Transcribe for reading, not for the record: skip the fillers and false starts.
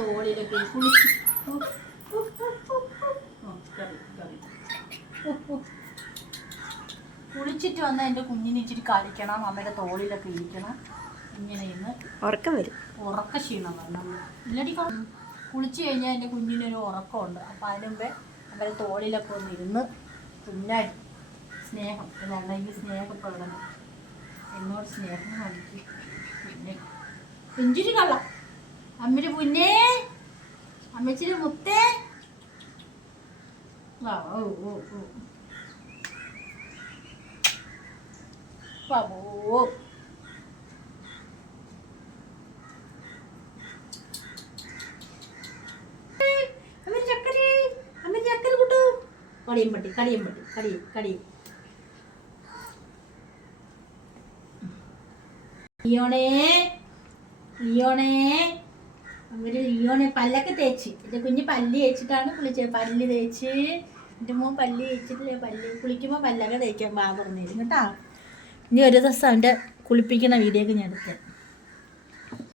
തോളിലൊക്കെ കുളിച്ചിട്ട് വന്നാൽ എൻ്റെ കുഞ്ഞിന് ഇച്ചിരി കളിക്കണം, അമ്മയുടെ തോളിലൊക്കെ ഇരിക്കണം. ഇങ്ങനെ ഇന്ന് ഉറക്കം വരും, ഉറക്ക ക്ഷീണം വരണം. ഇല്ലടി കുളിച്ച് കഴിഞ്ഞാൽ എൻ്റെ കുഞ്ഞിനൊരു ഉറക്കമുണ്ട്. അപ്പം അതിന് മുമ്പേ അമ്മയുടെ തോളിലൊക്കെ ഒന്ന് ഇരുന്ന് കുഞ്ഞായി സ്നേഹം ഇതുണ്ടെങ്കിൽ സ്നേഹപ്പെടണം, എന്നോട് സ്നേഹം കാണിക്കും. പിന്നെ കുഞ്ചിരി കള്ള അമ്മയുടെ പുന്നേ, അമ്മച്ചിരി മുത്തേ. ഓ ഓ ഓ ബാബോ കളിയമ്പട്ടി കളിയമ്പട്ടി കളിയും കളിയും. ലിയോണേ ലിയോണേ അവര് ലിയോണെ പല്ലൊക്കെ തേച്ച്, എൻ്റെ കുഞ്ഞ് പല്ല് തേച്ചിട്ടാണ് കുളിച്ചത്. പല്ല് തേച്ച് എൻ്റെ മോൻ പല്ല് തേച്ചിട്ടില്ല. പല്ല് കുളിക്കുമ്പോൾ പല്ലൊക്കെ തേക്കാൻ തുറന്നിരുന്നു കേട്ടോ. ഇനി ഒരു ദിവസം അവൻ്റെ കുളിപ്പിക്കുന്ന വീഡിയോ ഒക്കെ ഞാൻ എടുത്തത്.